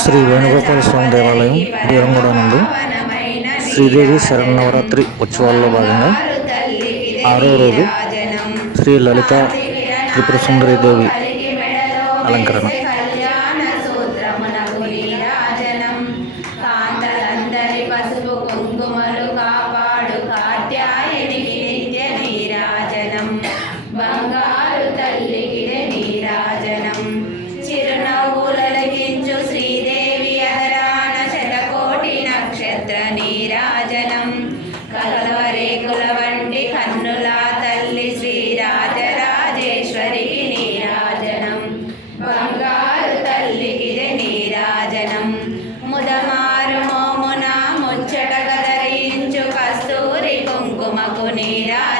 శ్రీ వేణుగోపాల స్వామి దేవాలయం బీరంగూడ నుండి శ్రీదేవి శరణవరాత్రి ఉత్సవాల్లో భాగంగా ఆరో రోజు శ్రీ లలిత త్రిపుర సుందరీదేవి అలంకరణ. Coma.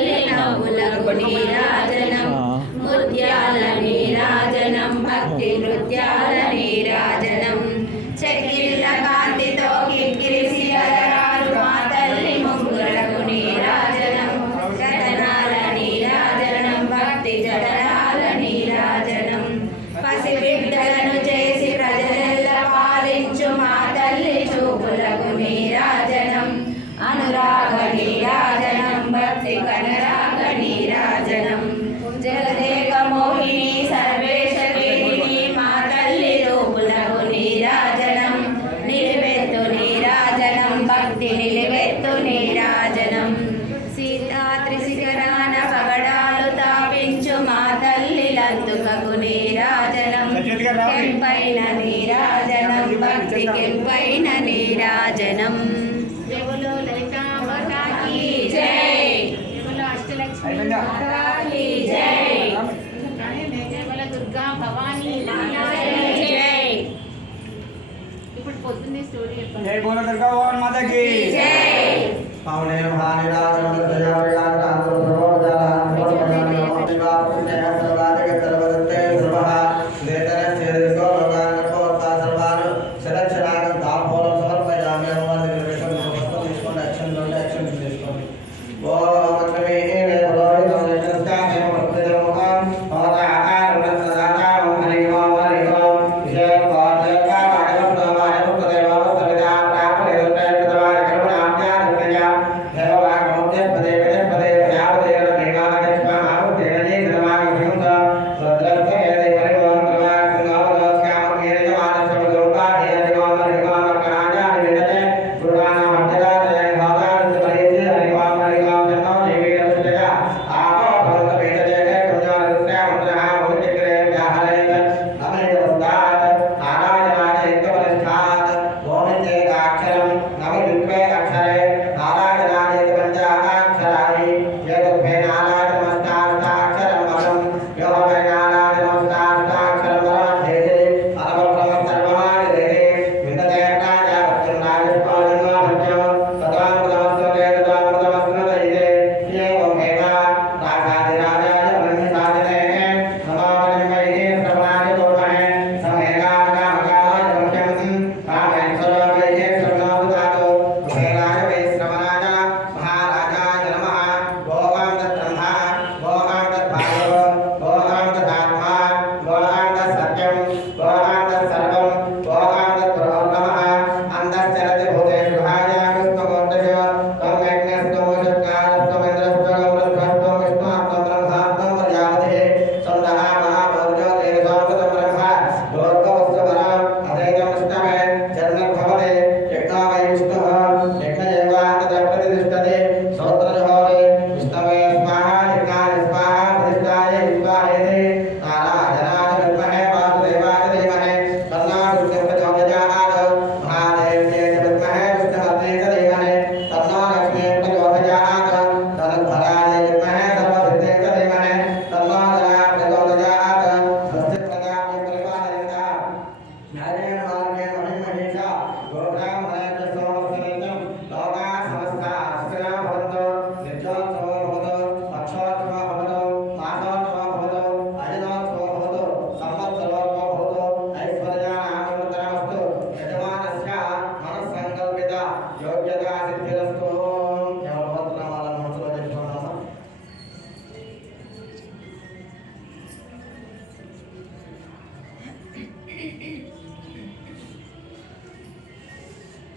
దుర్గా భవానీ ఇప్పుడు పొద్దున్నే స్టోరీ చెప్పండి పావునే భాని రాజమండ్రి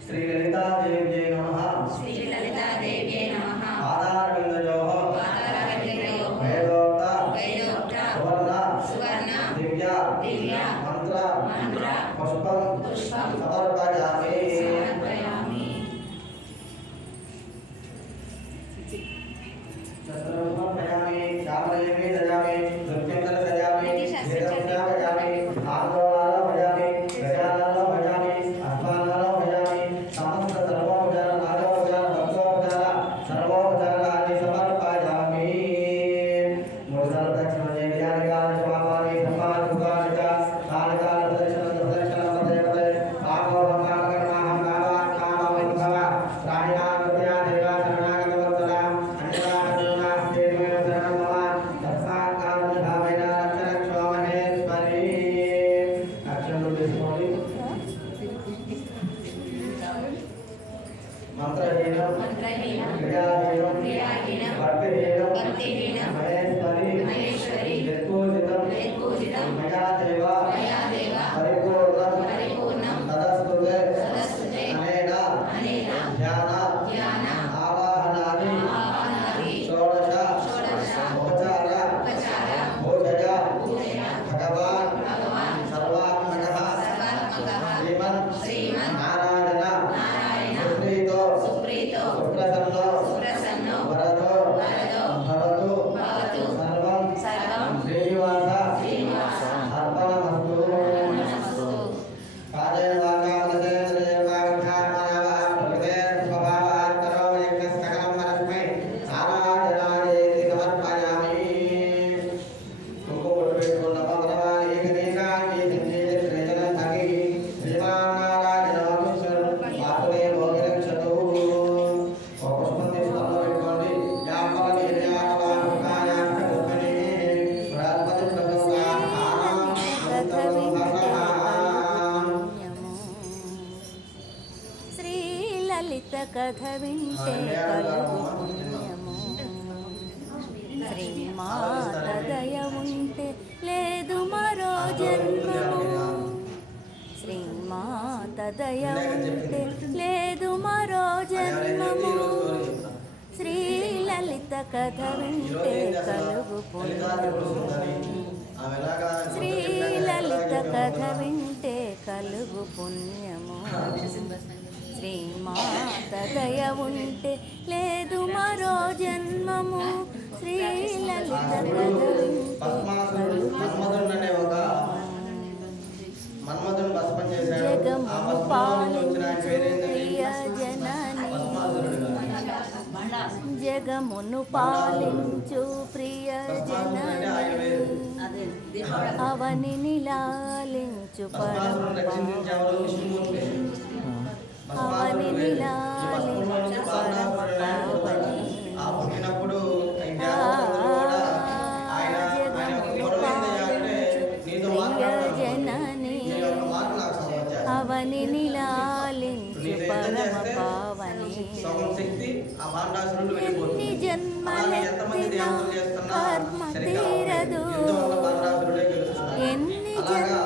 estrella de tarde. వినుత కథ వింటే కలుగు పుణ్యము. శ్రీమాత దయ లేదు మరో జన్మము. శ్రీమాత దయ లేదు మరో జన్మము. శ్రీలలిత కథ వింటే కలుగు పుణ్యము. శ్రీలలిత కథ వింటే కలుగు పుణ్యము. శ్రీమాత దయ ఉంటే లేదు మరో జన్మము. జగము పాలించు జనని. జగమును పాలించు ప్రియ జనని అవని నిలాలించు పరమ అవని ఆ పుట్టినప్పుడు అవని నిలాలించి పరమ పావని ఎన్ని జన్మలెత్తిన ఎన్ని జన్మ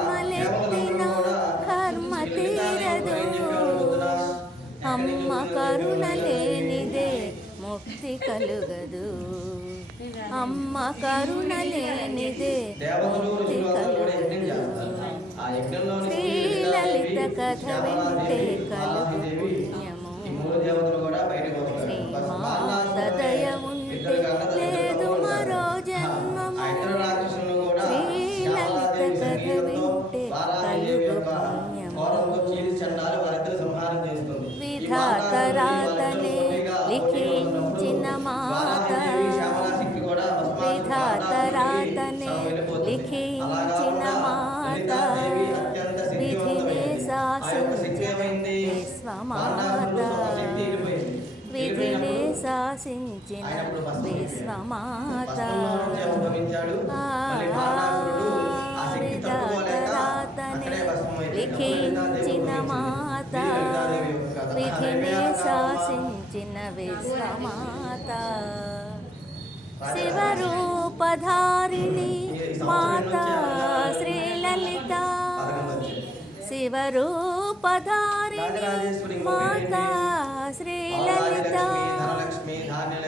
శాంతి కలుగదు. అమ్మ కరుణ లేనిదే శ్రీలలిత కథ వింటే కలుగు పుణ్యము. శ్రీమాత దయ ఉంటే పూజించిన మాత విధినే శాసించింది విశ్వమాత. విధినే శాసించిన విశ్వమాత లిఖించిన మాత విధినే శాసించిన విశ్వమాత శివరూ రూపధారిణి మాతా శ్రీలలిత శివరూపధారిణి మాతా శ్రీలలిత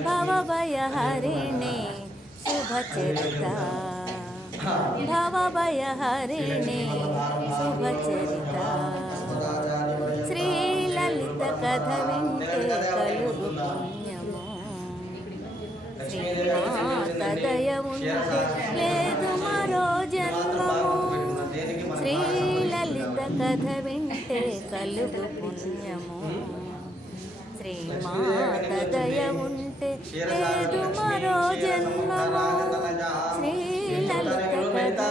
భవభయహరిణి శుభచరిత. భవభయహరిణి శుభచరిత. శ్రీలలిత కథ వింటే కలుగు. లక్ష్మీదేవి లేదు మరో జన్మము శ్రీ లలిత కథ వింటే కలుగు పుణ్యము. శ్రీ దయ ఉంటే లేదు మరో జన్మము శ్రీ లలిత కథ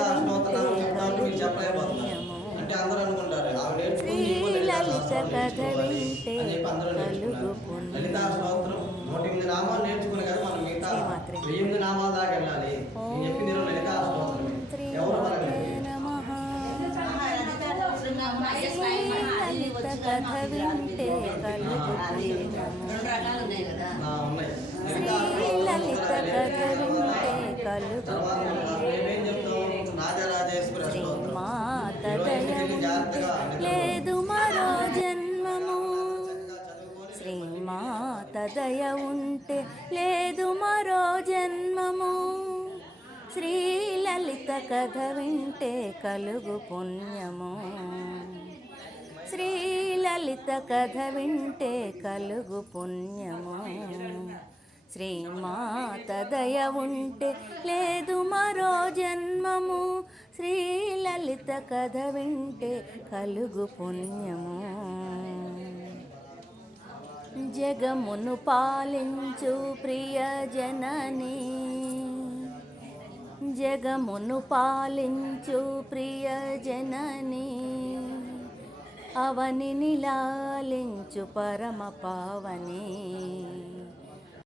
వింటే కలుగు పుణ్యము శ్రీ కథ వింటే కలుగు కథ వింటే కలుగు పుణ్యము నా ఉన్నాయి. శ్రీ లలితా లలిత స్తోత్రం. కథ వింటే కలుగు తర్వాత మాత దయ ఉంటే లేదు మరో జన్మము. శ్రీ లలిత కథ వింటే కలుగు పుణ్యము. శ్రీ లలిత కథ వింటే కలుగు పుణ్యము. శ్రీమాత దయ ఉంటే లేదు మరో జన్మము. శ్రీ లలిత కథ వింటే కలుగు పుణ్యము. జగమును పాలించు ప్రియ జనని జగమును పాలించు ప్రియ జనని అవని నిలాలించు పరమ పావని